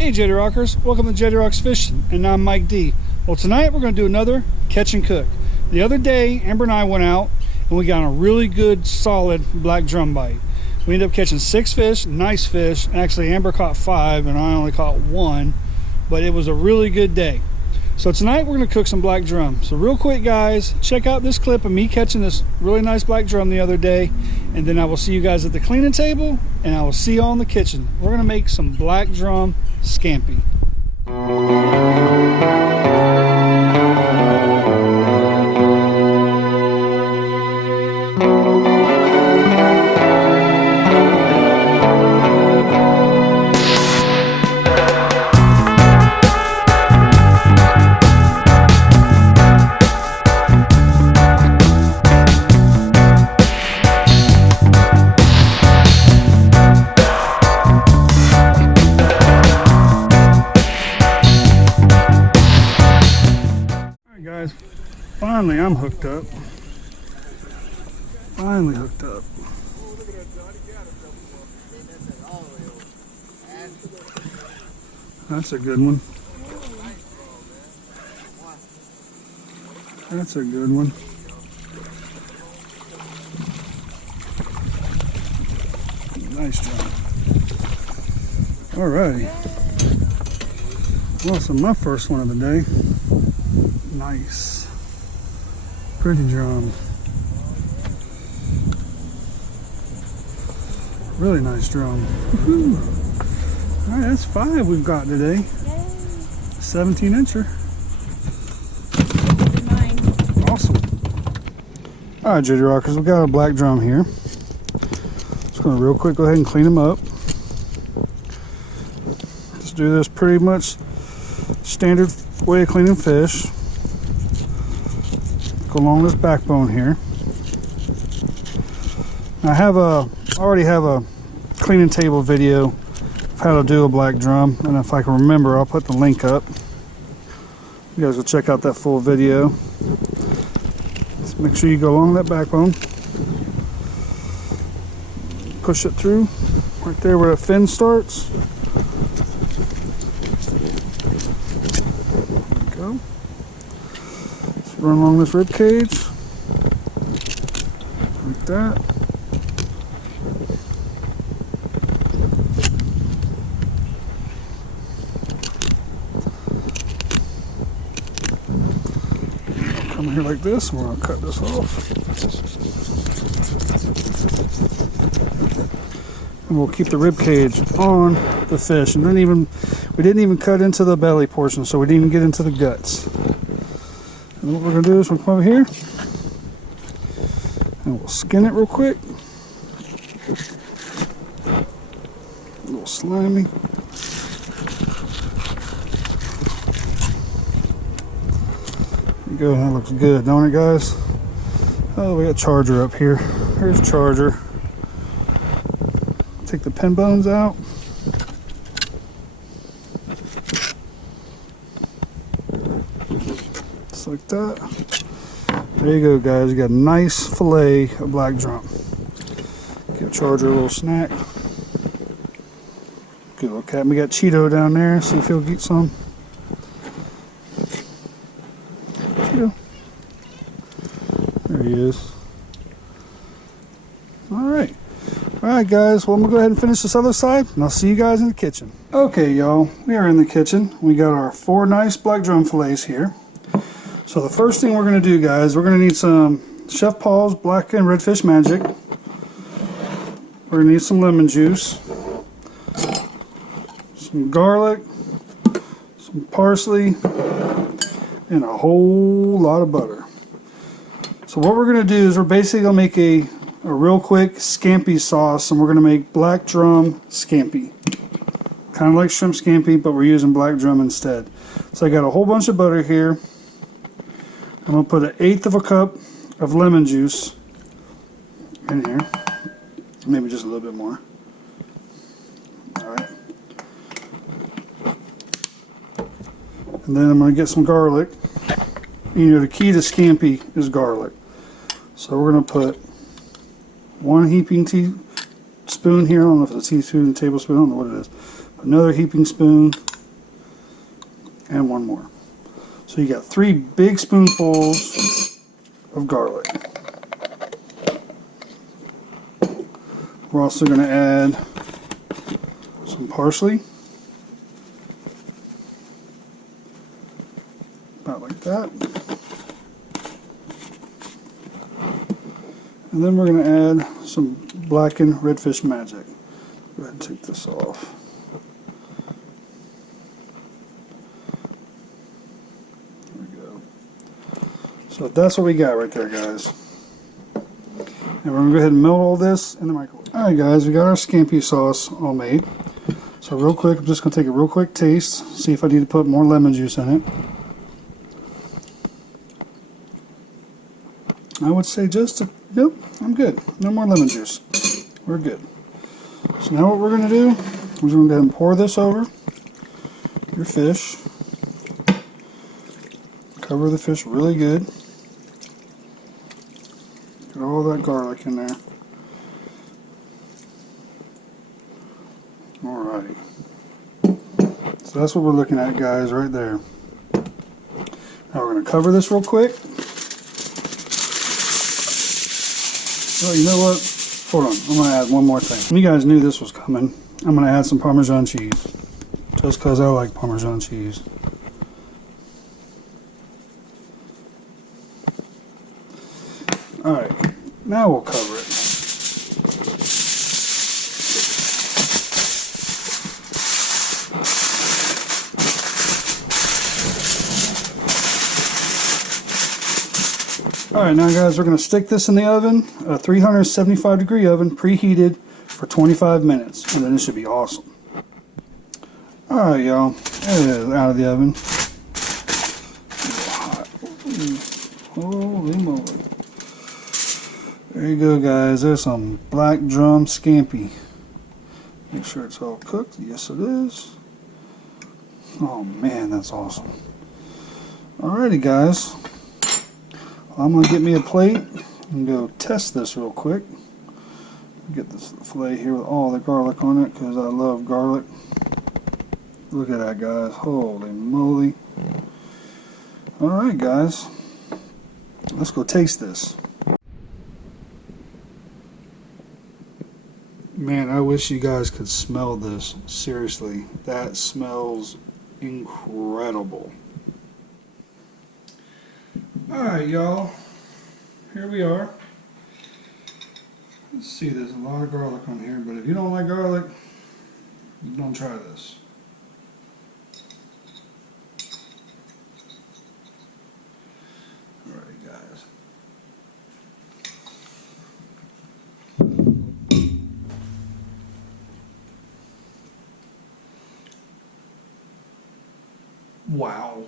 Hey Jettie Rockers, welcome to Jettie Rocks Fishing, and I'm Mike D. Well, tonight we're going to do another catch and cook. The other day, Amber and I went out and we got a really good, solid black drum bite. We ended up catching 6 fish, nice fish. Actually, Amber caught 5 and I only caught 1, but it was a really good day. So tonight we're going to cook some black drum. So real quick guys, check out this clip of me catching this really nice black drum the other day, and then I will see you guys at the cleaning table and I will see you all in the kitchen. We're going to make some black drum scampi. Guys, finally I'm hooked up. Finally hooked up. That's a good one. That's a good one. Nice job. Alrighty. Well, so my first one of the day. Nice. Pretty drum. Really nice drum. Alright, that's 5 we've got today. 17 incher. Awesome. Alright, Jettie Rockers, we've got a black drum here. Just going to real quick go ahead and clean them up. Just do this pretty much standard way of cleaning fish. Go along this backbone here. I already have a cleaning table video of how to do a black drum, and if I can remember I'll put the link up. You guys will check out that full video. Just make sure you go along that backbone, push it through right there where the fin starts. There we go. Run along this rib cage like that. Come here like this, and we're gonna cut this off. And we'll keep the rib cage on the fish, and we didn't even cut into the belly portion, so we didn't even get into the guts. And what we're going to do is we'll come over here and we'll skin it real quick. A little slimy. There you go, that looks good, don't it guys? Oh, we got Charger up here. Here's Charger. Take the pin bones out. Like that. There you go guys, you got a nice fillet of black drum. Give Charger a little snack. Good little cat. We got Cheeto down there, see if he'll get some. Cheeto. There he is. Alright. Alright guys, well I'm gonna go ahead and finish this other side and I'll see you guys in the kitchen. Okay y'all, we are in the kitchen. We got our 4 nice black drum fillets here. So the first thing we're going to do guys, we're going to need some Chef Paul's Black and Redfish Magic. We're going to need some lemon juice, some garlic, some parsley, and a whole lot of butter. So what we're going to do is we're basically going to make a real quick scampi sauce, and we're going to make black drum scampi. Kind of like shrimp scampi, but we're using black drum instead. So I got a whole bunch of butter here. I'm going to put 1/8 of a cup of lemon juice in here. Maybe just a little bit more. Alright. And then I'm going to get some garlic. You know, the key to scampi is garlic. So we're going to put 1 heaping teaspoon here. I don't know if it's a teaspoon, tablespoon, I don't know what it is. Another heaping spoon and one more. So you got 3 big spoonfuls of garlic. We're also going to add some parsley, about like that. And then we're going to add some blackened redfish magic. Go ahead and take this off. There we go. So that's what we got right there, guys. And we're going to go ahead and melt all this in the microwave. Alright guys, we got our scampi sauce all made. So real quick, I'm just going to take a real quick taste, see if I need to put more lemon juice in it. I would say yep, I'm good. No more lemon juice. We're good. So now what we're going to do, we're going to go ahead and pour this over your fish. Cover the fish really good. Get all that garlic in there. Alrighty. So that's what we're looking at, guys, right there. Now we're going to cover this real quick. Oh, you know what? Hold on. I'm going to add one more thing. You guys knew this was coming. I'm going to add some Parmesan cheese. Just because I like Parmesan cheese. Alright. Now we'll cover it. Alright, now guys, we're going to stick this in the oven, a 375-degree oven, preheated for 25 minutes, and then it should be awesome. Alright, y'all, it is out of the oven. Holy moly. There you go, guys. There's some black drum scampi. Make sure it's all cooked. Yes, it is. Oh, man, that's awesome. Alrighty, guys. I'm going to get me a plate and go test this real quick. Get this filet here with all the garlic on it because I love garlic. Look at that, guys. Holy moly. Alright, guys. Let's go taste this. Man, I wish you guys could smell this. Seriously, that smells incredible. Alright, y'all. Here we are. Let's see, there's a lot of garlic on here, but if you don't like garlic, don't try this. Alright, guys. Wow.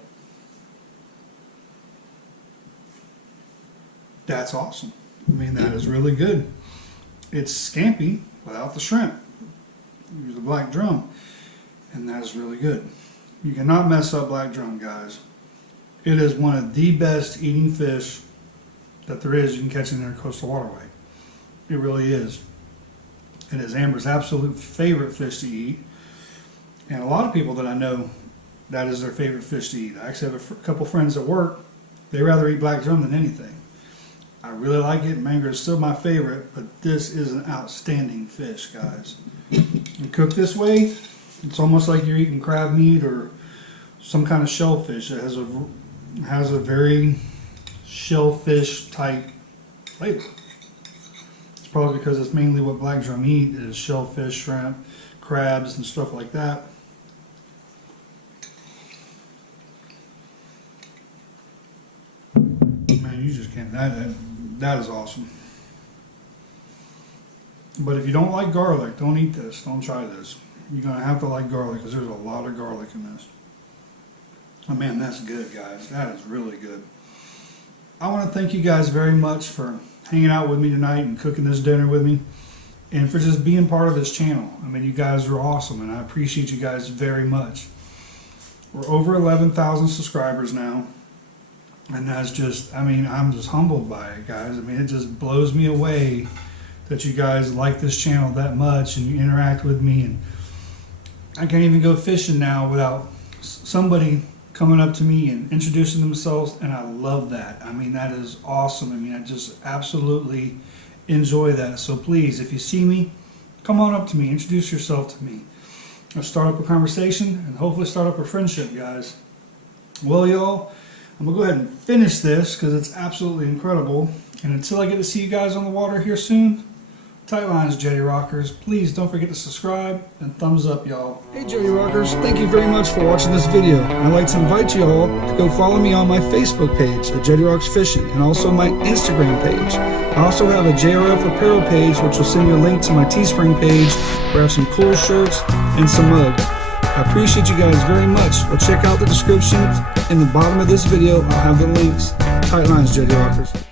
That's awesome. I mean, that is really good. It's scampi without the shrimp. Use the black drum, and that is really good. You cannot mess up black drum, guys. It is one of the best eating fish that there is you can catch in their coastal waterway. It really is. It is Amber's absolute favorite fish to eat, and a lot of people that I know, that is their favorite fish to eat. I actually have a couple friends at work, they rather eat black drum than anything. I really like it. Manger is still my favorite, but this is an outstanding fish, guys. And cooked this way, it's almost like you're eating crab meat or some kind of shellfish. It has a very shellfish type flavor. It's probably because it's mainly what black drum eat is shellfish, shrimp, crabs, and stuff like that. Man, you just can't. That is awesome. But if you don't like garlic, don't eat this. Don't try this. You're going to have to like garlic because there's a lot of garlic in this. Oh man, that's good, guys. That is really good. I want to thank you guys very much for hanging out with me tonight and cooking this dinner with me, and for just being part of this channel. I mean, you guys are awesome, and I appreciate you guys very much. We're over 11,000 subscribers now. And that's just, I mean, I'm just humbled by it, guys. I mean, it just blows me away that you guys like this channel that much and you interact with me. And I can't even go fishing now without somebody coming up to me and introducing themselves, and I love that. I mean, that is awesome. I mean, I just absolutely enjoy that. So please, if you see me, come on up to me, introduce yourself to me. Let's start up a conversation and hopefully start up a friendship, guys. Well, y'all, I'm gonna go ahead and finish this because it's absolutely incredible. And until I get to see you guys on the water here soon, tight lines, Jettie Rockers. Please don't forget to subscribe and thumbs up, y'all. Hey, Jettie Rockers. Thank you very much for watching this video. I'd like to invite you all to go follow me on my Facebook page at Jettie Rocks Fishing and also my Instagram page. I also have a JRF apparel page, which will send you a link to my Teespring page where I have some cool shirts and some mug. I appreciate you guys very much. Well, check out the description in the bottom of this video. I'll have the links. Tight lines, Jettie Rockers.